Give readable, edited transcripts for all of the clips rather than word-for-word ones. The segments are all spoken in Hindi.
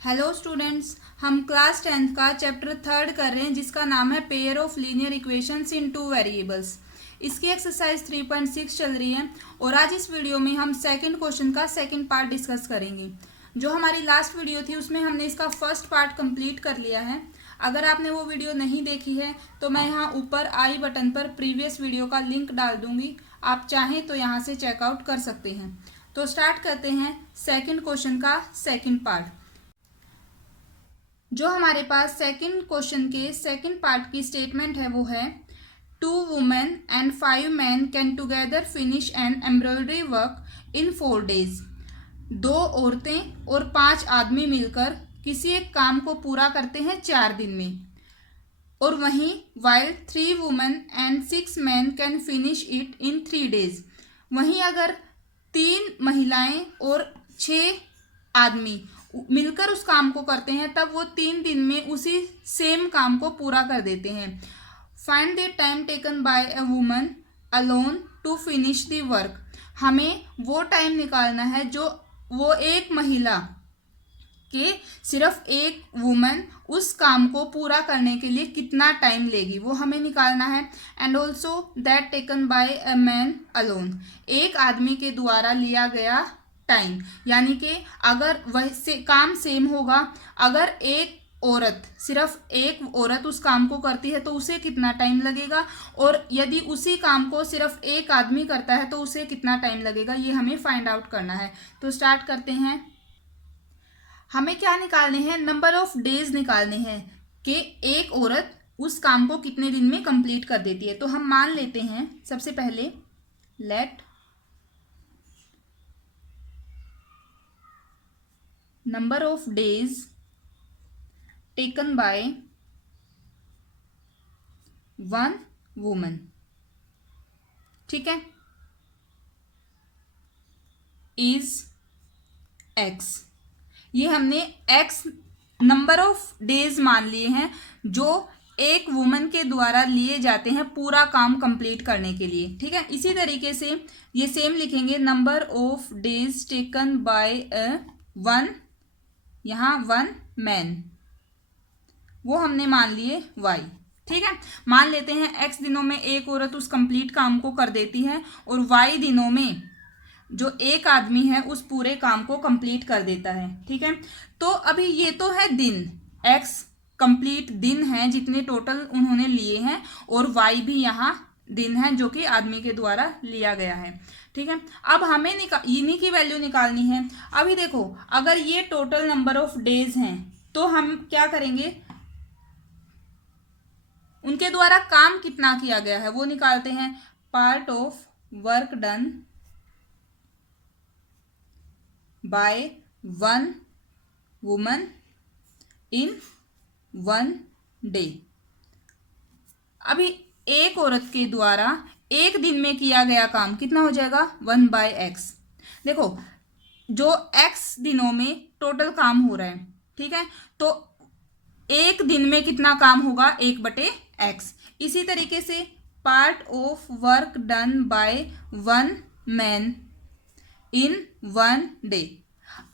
हेलो स्टूडेंट्स, हम क्लास 10th का चैप्टर 3 कर रहे हैं जिसका नाम है pair of linear equations in two variables. इसकी एक्सरसाइज 3.6 चल रही है और आज इस वीडियो में हम सेकंड क्वेश्चन का सेकंड पार्ट डिस्कस करेंगे। जो हमारी लास्ट वीडियो थी उसमें हमने इसका फर्स्ट पार्ट कंप्लीट कर लिया है। अगर आपने वो वीडियो नहीं देखी है तो मैं यहाँ ऊपर आई बटन पर प्रीवियस वीडियो का लिंक डाल दूंगी, आप चाहें तो यहाँ से चेकआउट कर सकते हैं। तो स्टार्ट करते हैं सेकंड क्वेश्चन का सेकंड पार्ट। जो हमारे पास सेकंड क्वेश्चन के सेकंड पार्ट की स्टेटमेंट है वो है 2 women and 5 man can together finish an embroidery work in 4 days। 2 औरतें और 5 आदमी मिलकर किसी एक काम को पूरा करते हैं 4 दिन में। और वहीं while 3 women and 6 man can finish it in 3 days। वहीं अगर 3 महिलाएं और 6 आदमी मिलकर उस काम को करते हैं तब वो 3 दिन में उसी सेम काम को पूरा कर देते हैं। Find the time taken by a woman alone to finish the work. हमें वो टाइम निकालना है जो वो एक महिला के सिर्फ एक वुमन उस काम को पूरा करने के लिए कितना टाइम लेगी वो हमें निकालना है। And also that taken by a man alone, एक आदमी के द्वारा लिया गया टाइम, यानी कि अगर वह से काम सेम होगा, अगर एक औरत सिर्फ एक औरत उस काम को करती है तो उसे कितना टाइम लगेगा, और यदि उसी काम को सिर्फ एक आदमी करता है तो उसे कितना टाइम लगेगा, ये हमें फाइंड आउट करना है। तो स्टार्ट करते हैं। हमें क्या निकालने हैं, नंबर ऑफ डेज निकालने हैं कि एक औरत उस काम को कितने दिन में कंप्लीट कर देती है। तो हम मान लेते हैं सबसे पहले late number of days taken by one woman, ठीक है, is x। ये हमने x नंबर ऑफ डेज मान लिए हैं जो एक वुमन के द्वारा लिए जाते हैं पूरा काम कंप्लीट करने के लिए, ठीक है। इसी तरीके से ये सेम लिखेंगे, number of days taken by one, यहाँ 1 मैन, वो हमने मान लिए y, ठीक है। मान लेते हैं x दिनों में एक औरत उस कंप्लीट काम को कर देती है और y दिनों में जो एक आदमी है उस पूरे काम को कंप्लीट कर देता है, ठीक है। तो अभी ये तो है दिन, x कंप्लीट दिन है जितने टोटल उन्होंने लिए हैं, और y भी यहाँ दिन है जो कि आदमी के द्वारा लिया गया है, ठीक है। अब हमें इन्हीं की वैल्यू निकालनी है। अभी देखो, अगर ये टोटल नंबर ऑफ डेज हैं तो हम क्या करेंगे, उनके द्वारा काम कितना किया गया है वो निकालते हैं। Part of work done by 1 woman in 1 day. अभी एक औरत के द्वारा एक दिन में किया गया काम कितना हो जाएगा, 1/x। देखो, जो x दिनों में टोटल काम हो रहा है, ठीक है, तो एक दिन में कितना काम होगा, 1/x। इसी तरीके से part of work done by 1 man in 1 day.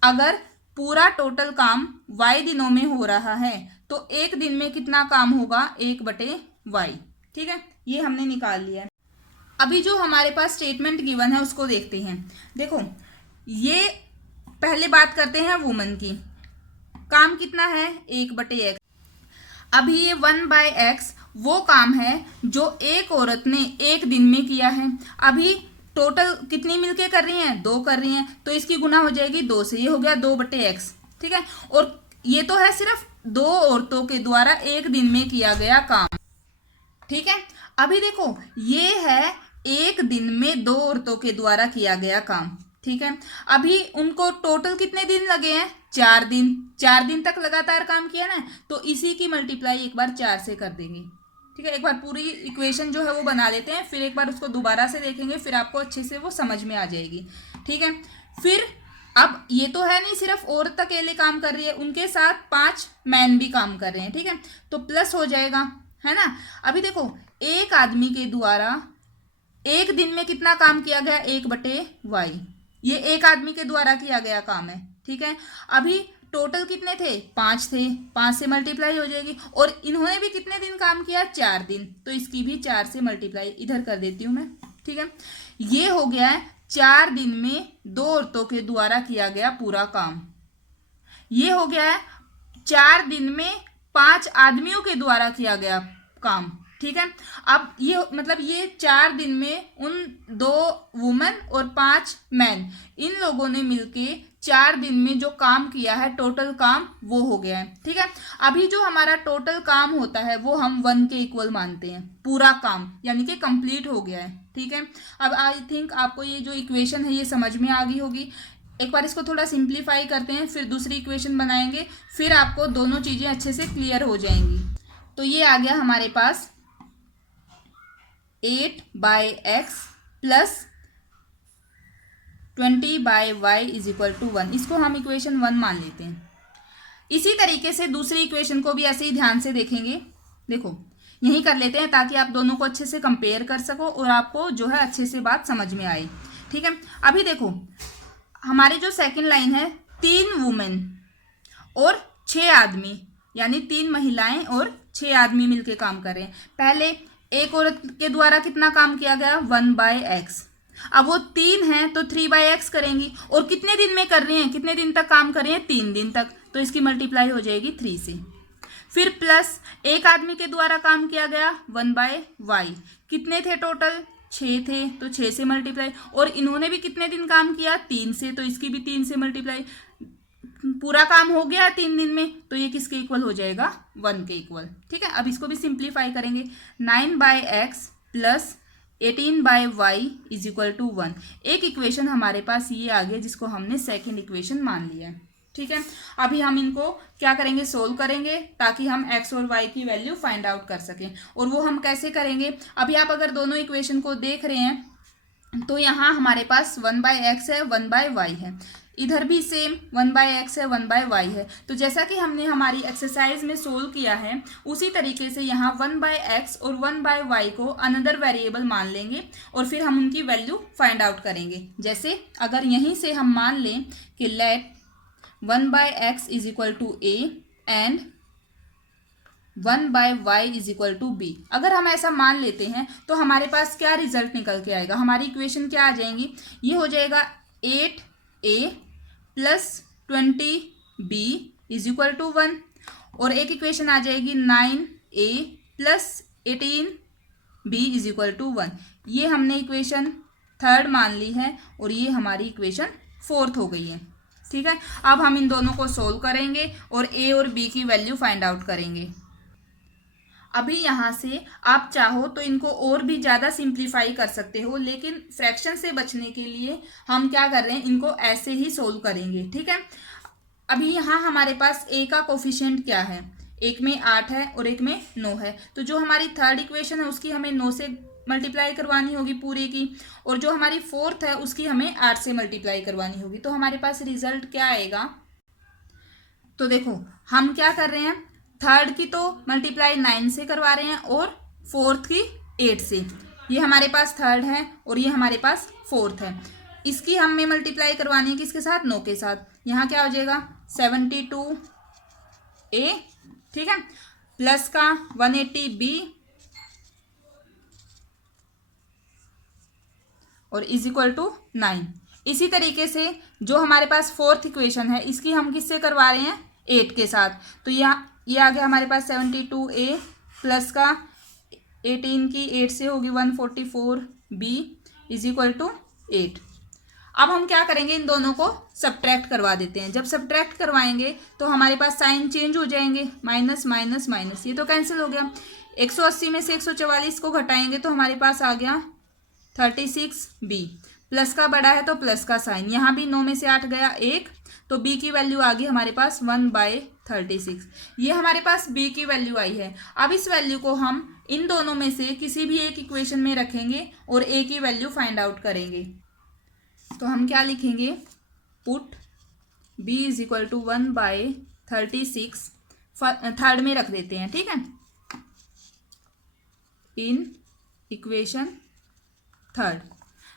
अगर पूरा टोटल काम y दिनों में हो रहा है तो एक दिन में कितना काम होगा, 1/y, ठीक है। ये हमने निकाल लिया है। अभी जो हमारे पास स्टेटमेंट गिवन है उसको देखते हैं। देखो, ये पहले बात करते हैं वुमन की, काम कितना है, 1/x। अभी ये 1/x वो काम है जो एक औरत ने एक दिन में किया है। अभी टोटल कितनी मिलके कर रही हैं, 2 कर रही हैं, तो इसकी गुना हो जाएगी 2 से, ये हो गया 2/x, ठीक है। और ये तो है सिर्फ 2 औरतों के द्वारा एक दिन में किया गया काम, ठीक है। अभी देखो, ये है एक दिन में 2 औरतों के द्वारा किया गया काम, ठीक है। अभी उनको टोटल कितने दिन लगे हैं, 4 दिन। 4 दिन तक लगातार काम किया ना, तो इसी की मल्टीप्लाई एक बार 4 से कर देंगे, ठीक है। एक बार पूरी इक्वेशन जो है वो बना लेते हैं, फिर एक बार उसको दोबारा से देखेंगे, फिर आपको अच्छे से वो समझ में आ जाएगी, ठीक है। फिर अब ये तो है नहीं सिर्फ औरत अकेले काम कर रही है, उनके साथ 5 मैन भी काम कर रहे हैं, ठीक है, तो प्लस हो जाएगा, है ना। अभी देखो, एक आदमी के द्वारा एक दिन में कितना काम किया गया, 1/y, ये एक आदमी के द्वारा किया गया काम है, ठीक है। अभी टोटल कितने थे, 5 थे, 5 से मल्टीप्लाई हो जाएगी। और इन्होंने भी कितने दिन काम किया, 4 दिन, तो इसकी भी 4 से मल्टीप्लाई इधर कर देती हूँ मैं। ठीक है, ये हो गया है 4 दिन में 2 औरतों के द्वारा किया गया पूरा काम। ये हो गया है 4 दिन में 5 आदमियों के द्वारा किया गया काम। ठीक है, अब ये मतलब ये 4 दिन में उन 2 वुमेन और 5 मैन, इन लोगों ने मिलके 4 दिन में जो काम किया है, टोटल काम वो हो गया है। ठीक है, अभी जो हमारा टोटल काम होता है वो हम 1 के इक्वल मानते हैं, पूरा काम यानी कि कंप्लीट हो गया है। ठीक है, अब आई थिंक आपको ये जो इक्वेशन है ये समझ में आ गई होगी। एक बार इसको थोड़ा सिंप्लीफाई करते हैं, फिर दूसरी इक्वेशन बनाएंगे, फिर आपको दोनों चीज़ें अच्छे से क्लियर हो जाएंगी। तो ये आ गया हमारे पास 8/x plus 20/y is equal to 1। इसको हम इक्वेशन 1 मान लेते हैं। इसी तरीके से दूसरी इक्वेशन को भी ऐसे ही ध्यान से देखेंगे। देखो यही कर लेते हैं ताकि आप दोनों को अच्छे से कंपेयर कर सको और आपको जो है अच्छे से बात समझ में आए। ठीक है, अभी देखो हमारी जो सेकंड लाइन है, 3 वुमेन और 6 आदमी, यानी 3 महिलाएं और 6 आदमी मिलके काम कर रहे हैं। पहले एक औरत के द्वारा कितना काम किया गया, 1/x। अब वो 3 हैं तो 3/x करेंगी, और कितने दिन में कर रही हैं, कितने दिन तक काम कर रही हैं, 3 दिन तक, तो इसकी मल्टीप्लाई हो जाएगी 3 से। फिर प्लस एक आदमी के द्वारा काम किया गया 1/y, कितने थे टोटल, 6 थे, तो 6 से मल्टीप्लाई, और इन्होंने भी कितने दिन काम किया, 3 से, तो इसकी भी 3 से मल्टीप्लाई। पूरा काम हो गया 3 दिन में, तो ये किसके इक्वल हो जाएगा, 1 के इक्वल। ठीक है, अब इसको भी सिंप्लीफाई करेंगे, 9/x plus 18/y is equal to 1। एक इक्वेशन हमारे पास ये आ गया जिसको हमने सेकेंड इक्वेशन मान लिया है। ठीक है, अभी हम इनको क्या करेंगे, सोल्व करेंगे ताकि हम x और y की वैल्यू फाइंड आउट कर सकें। और वो हम कैसे करेंगे, अभी आप अगर दोनों इक्वेशन को देख रहे हैं तो यहाँ हमारे पास 1/x है, 1/y है, इधर भी सेम 1/x है, 1/y है। तो जैसा कि हमने हमारी एक्सरसाइज में सोल्व किया है, उसी तरीके से यहाँ 1/x और 1/y को अनदर वेरिएबल मान लेंगे और फिर हम उनकी वैल्यू फाइंड आउट करेंगे। जैसे अगर यहीं से हम मान लें कि let 1/x is equal to a and 1/y is equal to b, अगर हम ऐसा मान लेते हैं तो हमारे पास क्या रिजल्ट निकल के आएगा, हमारी इक्वेशन क्या आ जाएंगी, ये हो जाएगा 8a plus 20b is equal to 1, और एक इक्वेशन आ जाएगी 9a plus 18b is equal to 1। ये हमने इक्वेशन थर्ड मान ली है और ये हमारी इक्वेशन फोर्थ हो गई है। ठीक है, अब हम इन दोनों को सोल्व करेंगे और a और b की वैल्यू फाइंड आउट करेंगे। अभी यहाँ से आप चाहो तो इनको और भी ज़्यादा सिंप्लीफाई कर सकते हो, लेकिन फ्रैक्शन से बचने के लिए हम क्या कर रहे हैं, इनको ऐसे ही सोल्व करेंगे। ठीक है, अभी यहाँ हमारे पास a का कोफिशिएंट क्या है, एक में 8 है और एक में 9 है, तो जो हमारी थर्ड इक्वेशन है उसकी हमें 9 से मल्टीप्लाई करवानी होगी पूरी की, और जो हमारी फोर्थ है उसकी हमें 8 से मल्टीप्लाई करवानी होगी। तो हमारे पास रिजल्ट क्या आएगा, तो देखो हम क्या कर रहे हैं, थर्ड की तो मल्टीप्लाई 9 से करवा रहे हैं और फोर्थ की 8 से। ये हमारे पास थर्ड है और ये हमारे पास फोर्थ है, इसकी हमें मल्टीप्लाई करवानी है किसके साथ, 9 के साथ। यहाँ क्या हो जाएगा 72a, ठीक है, प्लस का 180b और इज इक्वल टू 9। इसी तरीके से जो हमारे पास फोर्थ इक्वेशन है इसकी हम किससे करवा रहे हैं, 8 के साथ। तो ये आ गया हमारे पास 72a प्लस का 18 की 8 से होगी 144b इज इक्वल टू 8। अब हम क्या करेंगे, इन दोनों को सब्ट्रैक्ट करवा देते हैं। जब सब्ट्रैक्ट करवाएंगे तो हमारे पास साइन चेंज हो जाएंगे, माइनस माइनस माइनस, ये तो कैंसिल हो गया। 180 में से 144 को घटाएंगे तो हमारे पास आ गया 36b, प्लस का बड़ा है तो प्लस का साइन, यहाँ भी 9 में से 8 गया 1, तो b की वैल्यू आ गई हमारे पास 1/36। ये हमारे पास b की वैल्यू आई है। अब इस वैल्यू को हम इन दोनों में से किसी भी एक इक्वेशन में रखेंगे और a की वैल्यू फाइंड आउट करेंगे। तो हम क्या लिखेंगे, put b is equal to 1/36 third में रख देते हैं। ठीक है, इन इक्वेशन थर्ड।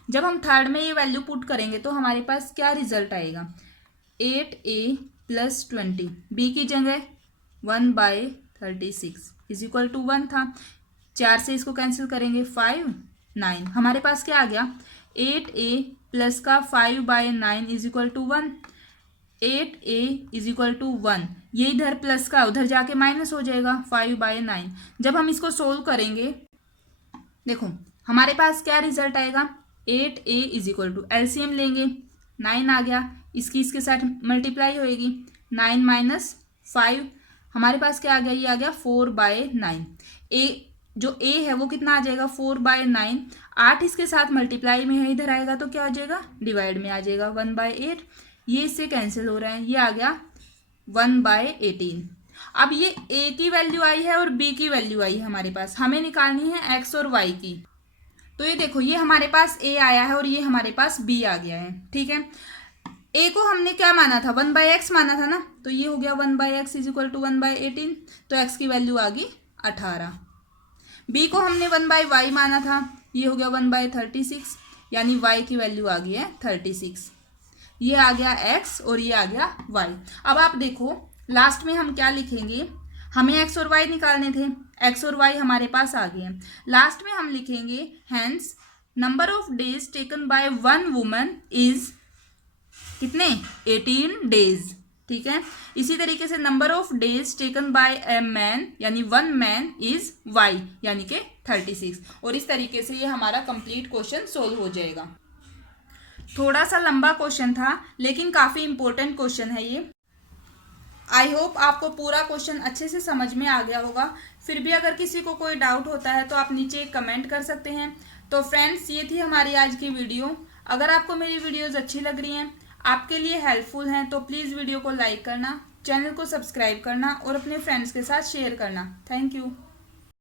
जब हम थर्ड में ये वैल्यू पुट करेंगे तो हमारे पास क्या रिजल्ट आएगा, 8a प्लस 20, बी की जगह 1/36 इज इक्वल टू 1 था। 4 से इसको कैंसिल करेंगे, 5, 9। हमारे पास क्या आ गया, 8a प्लस का 5/9 is equal to 1। 8a is equal to 1, ये इधर प्लस का उधर जाके माइनस हो जाएगा 5/9। जब हम इसको सोल्व करेंगे, देखो हमारे पास क्या रिजल्ट आएगा, 8a is equal to, LCM लेंगे 9 आ गया, इसकी इसके साथ मल्टीप्लाई होएगी, 9 माइनस 5, हमारे पास क्या आ गया, ये आ गया 4/9। जो a है वो कितना आ जाएगा, 4/9। 8 इसके साथ मल्टीप्लाई में है, इधर आएगा तो क्या आ जाएगा, डिवाइड में आ जाएगा 1/8। ये इससे कैंसिल हो रहा है, ये आ गया 1/18। अब ये a की वैल्यू आई है और b की वैल्यू आई है हमारे पास, हमें निकालनी है x और y की। तो ये देखो, ये हमारे पास a आया है और ये हमारे पास b आ गया है, ठीक है। a को हमने क्या माना था, 1/x माना था ना, तो ये हो गया 1/x इज इक्वल टू 1/18, तो x की वैल्यू आ गई 18। b को हमने 1/y माना था, ये हो गया 1/36, यानी y की वैल्यू आ गई है 36। ये आ गया x और ये आ गया y। अब आप देखो लास्ट में हम क्या लिखेंगे, हमें x और y निकालने थे, x और y हमारे पास आ गए हैं। लास्ट में हम लिखेंगे hence number of days taken by one woman is कितने, 18 डेज, ठीक है। इसी तरीके से number of days taken by a man यानी वन मैन इज y यानी कि 36। और इस तरीके से ये हमारा कंप्लीट क्वेश्चन सोल्व हो जाएगा। थोड़ा सा लंबा क्वेश्चन था लेकिन काफ़ी इंपॉर्टेंट क्वेश्चन है ये। आई होप आपको पूरा क्वेश्चन अच्छे से समझ में आ गया होगा। फिर भी अगर किसी को कोई डाउट होता है तो आप नीचे कमेंट कर सकते हैं। तो फ्रेंड्स, ये थी हमारी आज की वीडियो। अगर आपको मेरी वीडियोस अच्छी लग रही हैं, आपके लिए हेल्पफुल हैं, तो प्लीज़ वीडियो को लाइक करना, चैनल को सब्सक्राइब करना और अपने फ्रेंड्स के साथ शेयर करना। Thank you.